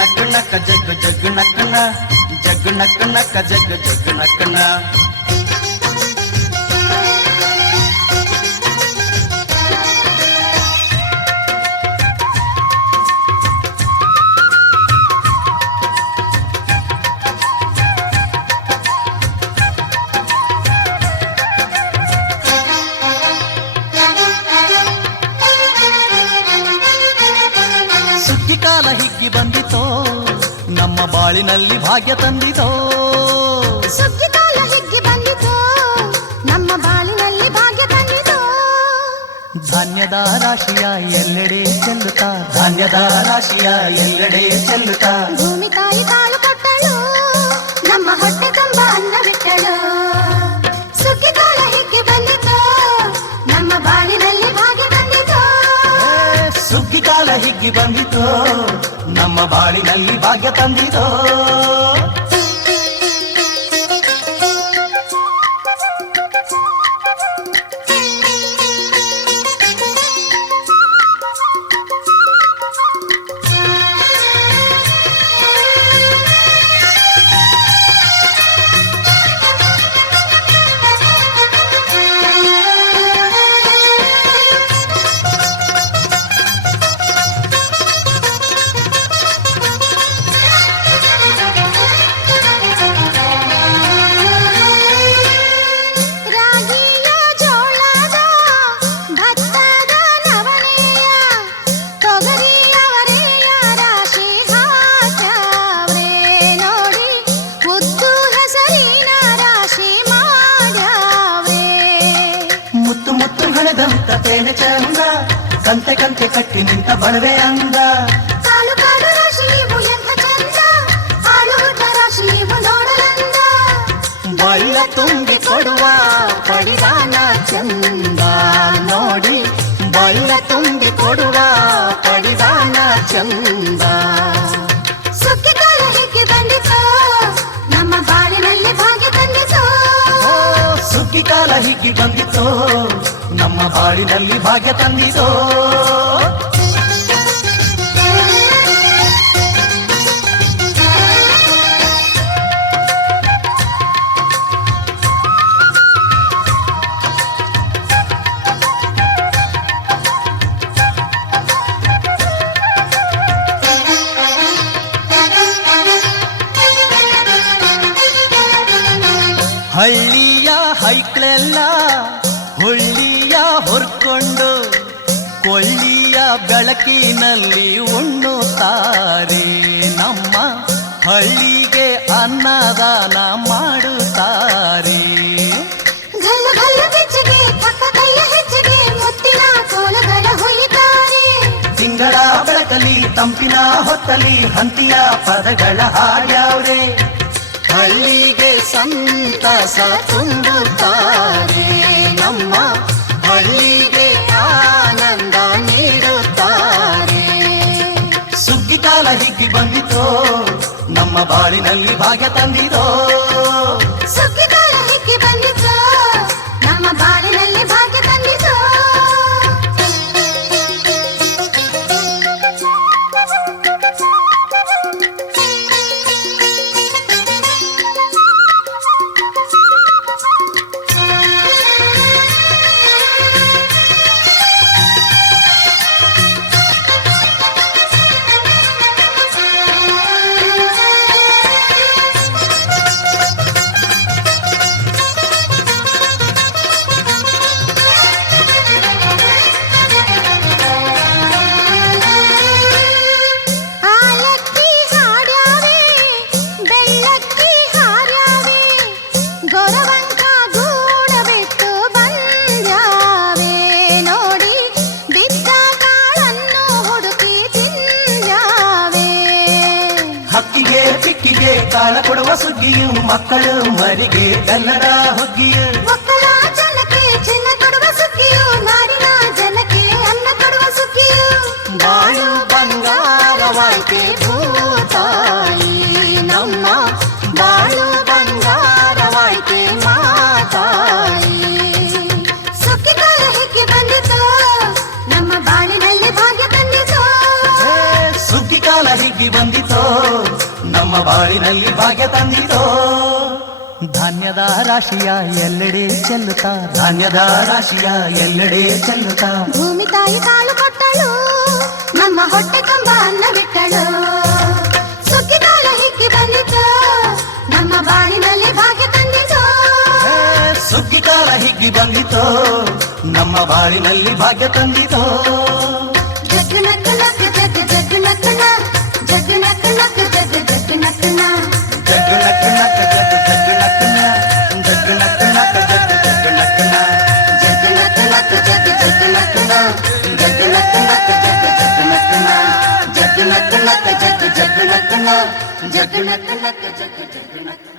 ನಕ್ಕ ನಕ್ಕ ಜಗ್ ಜಗ್ ನಕ್ಕನ ಜಗ್ ನಕ್ಕ ನಕ್ಕ ಜಗ್ ಜಗ್ ನಕ್ಕನ. ಕಾಲ ಹಿಗ್ಗಿ ಬಂದಿತೋ ನಮ್ಮ ಬಾಳಿನಲ್ಲಿ ಭಾಗ್ಯ ತಂದಿತೋ. ಸುಗ್ಗಿ ಕಾಲ ಹಿಗ್ಗಿ ಬಂದಿತೋ ನಮ್ಮ ಬಾಳಿನಲ್ಲಿ ಭಾಗ್ಯ ತಂದಿತೋ. ಧಾನ್ಯದ ರಾಶಿಯ ಎಲ್ಲೆಡೆ ಚೆಲ್ಲುತ್ತಾ ಧಾನ್ಯದ ರಾಶಿಯ ಎಲ್ಲೆಡೆ ಚೆಲ್ಲುತ್ತಾ ಭೂಮಿ ತಾಯಿ ಕಾಲು ಕೊಟ್ಟಳು ನಮ್ಮ ಹೊಟ್ಟೆ ತುಂಬ ಅನ್ನ ಬಿಟ್ಟಳು. ಸುಗ್ಗಿ ಕಾಲ ಹಿಗ್ಗಿ ಬಂದಿತೋ ನಮ್ಮ ಬಾಳಿನಲ್ಲಿ ಭಾಗ್ಯ ತಂದಿತೋ. ಸುಗ್ಗಿ ಕಾಲ ಹಿಗ್ಗಿ ಬಂದಿತೋ ನಮ್ಮ ಬಾಳಿನಲ್ಲಿ ಭಾಗ್ಯ ತಂದಿತೋ. ತೇನೆ ಚಂದ ಕಂತೆ ಕಂತೆ ಕಟ್ಟಿ ನಿಂತ ಬಡವೆ ಅಂದ. ಕಾಲು ಕಾಲು ರಾಶಿ ನೀವು ಎಂತ ಚಂದ ಹಾಲು ಹುಟ್ಟ ರಾಶಿ ನೀವು ನೋಡಲಂದ. ಬಳ್ಳ ತುಂಬಿ ಕೊಡುವ ಪಡಿದಾನ ಚಂದ ನೋಡಿ ಬಳ್ಳ ತುಂಬಿ ಕೊಡುವ ಪಡಿದಾನ ಚಂದ. ಸುಗ್ಗಿ ಕಾಲ ಹಿಗ್ಗಿ ಬಂದಿತೋ ನಮ್ಮ ಬಾಳಿನಲ್ಲಿ ಭಾಗ್ಯ ತಂದಿತೋ. ಸುಗ್ಗಿ ಕಾಲ ಹಿಗ್ಗಿ ಬಂದಿತೋ ನಮ್ಮ ಬಾಳಿನಲ್ಲಿ ಭಾಗ್ಯ ತಂದಿತೋ. ಹಳ್ಳಿಯ ಹೈಕ್ಳೆಲ್ಲ ಹುಳ್ಳಿಯ ಹೊರ್ಕೊಂಡು ಕೊಳ್ಳಿಯ ಬೆಳಕಿನಲ್ಲಿ ಉಣ್ಣುತ್ತಾರೆ. ನಮ್ಮ ಹಳ್ಳಿಗೆ ಅನ್ನದಾನ ಮಾಡುತ್ತಾರೆ. ಗಲ್ಲು ಗಲ್ಲು ಬೆಚ್ಚಗೆ ತಕ್ಕ ಕೈಯ ಹೆಜ್ಜೆಗೆ ಮುತ್ತಿನ ಕೋಲಗಳ ಹೊಯ್ಯುತ್ತಾರೆ. ತಿಂಗಳ ಬೆಳಕಲಿ ತಂಪಿನ ಹೊತ್ತಲಿ ಹಂತಿಯ ಪದಗಳ ಹಾಡ್ಯಾವ್ರೆ. ಹಳ್ಳಿಗೆ ಸಂತಸ ತುಂಬುತ್ತಾರೆ ನಮ್ಮ ಹಳ್ಳಿಗೆ ಆನಂದ ನೀಡುತ್ತಾರೆ. ಸುಗ್ಗಿ ಕಾಲ ಹಿಗ್ಗಿ ಬಂದಿತೋ ನಮ್ಮ ಬಾಳಿನಲ್ಲಿ ಭಾಗ್ಯ ತಂದಿತೋ. ಸುಗ್ಗಿ ಕಾಲ ಹಿಗ್ಗಿ ಬಂದಿತೋ ನಮ್ಮ ಬಾಳಿನಲ್ಲಿ ಭಾಗ್ಯ ತಂದಿತೋ. ಹಕ್ಕಿಗೆ ಚಿಕ್ಕಿಗೆ ಕಾಲ ಕೊಡುವ ಸುಗ್ಗಿಯು ಮಕ್ಕಳು ಮರಿಗೆ ಗಲ್ಲರ ಹುಗ್ಗಿಯು. ಮಕ್ಕಳ ಜನಕ್ಕೆ ಚಿನ್ನ ಕೊಡುವ ಸುಗ್ಗಿಯು ನಾಡಿನ ಜನಕ್ಕೆ ಅನ್ನ ಕೊಡುವ ಸುಗ್ಗಿಯು. ಬಾಳು ಬಂಗಾರವಾಯ್ತೆ ಭೂತಾಯಿ ನಮ್ಮ ಬಾಳು ಬಂಗಾರವಾಯ್ತೆ ಮಾತಾಯಿ. ಸುಗ್ಗಿ ಕಾಲ ಹಿಗ್ಗಿ ಬಂದಿತೋ ನಮ್ಮ ಬಾಳಿನಲ್ಲಿ ಭಾಗ್ಯ ತಂದಿತೋ. ಸುಗ್ಗಿ ಕಾಲ ಹಿಗ್ಗಿ ಬಂದಿತೋ ಬಾಳಿನಲ್ಲಿ ಭಾಗ್ಯ ತಂದಿತೋ. ಧಾನ್ಯದ ರಾಶಿಯ ಎಲ್ಲೆಡೆ ಚೆಲ್ಲುತ್ತಾ, ಧಾನ್ಯದ ರಾಶಿಯ ಎಲ್ಲೆಡೆ ಚೆಲ್ಲುತ್ತಾ, ಭೂಮಿ ತಾಯಿ ಕಾಳು ಕೊಟ್ಟಳು, ನಮ್ಮ ಹೊಟ್ಟೆ ತುಂಬ ಅನ್ನ ಬಿಟ್ಟಳು. ಸುಗ್ಗಿಕಾಲ ಹಿಗ್ಗಿ ಬಂದಿತು, ನಮ್ಮ ಬಾಳಿನಲ್ಲಿ ಭಾಗ್ಯ ತಂದಿತು. ಸುಗ್ಗಿಕಾಲ ಹಿಗ್ಗಿ ಬಂದಿತೋ, ನಮ್ಮ ಬಾಳಿನಲ್ಲಿ ಭಾಗ್ಯ ತಂದಿತೋ. ಜಗ್ಗು ನಕ್ಕು ನಕ್ಕು ಜಗ್ಗು ಜಗ್ಗು ನಕ್ಕು ನ, ಜಗ್ಗು ನಕ್ಕು ನಕ್ಕು ಜಗ್ಗು ಜಗ್ಗು ನಕ್ಕು ನ. ಜಗ್ಗು ನಕ್ಕು ನಕ್ಕ ಜಗ್ಗು ಜಗ್ಗು ನಕ್ಕನ, ಜಗ್ಗು ನಕ್ಕು ನಕ್ಕ ಜಗ್ಗು ಜಗ್ಗು ನಕ್ಕನ, ಜಗ್ಗು ನಕ್ಕು ನಕ್ಕು ಜಗ್ಗು ಜಗ್ಗು ನಕ್ಕು ನ, ಜಗ್ಗು ನಕ್ಕು ನಕ್ಕ ಜಗ್ಗು ಜಗ್ಗು ನಕ್ಕನ, ಜಗ್ಗು ನಕ್ಕು ನಕ್ಕು ಜಗ್ಗು ಜಗ್ಗು ನಕ್ಕು ನ, ಜಗ್ಗು ನಕ್ಕು ನಕ್ಕು ಜಗ್ಗು ಜಗ್ಗು ನಕ್ಕು ನ.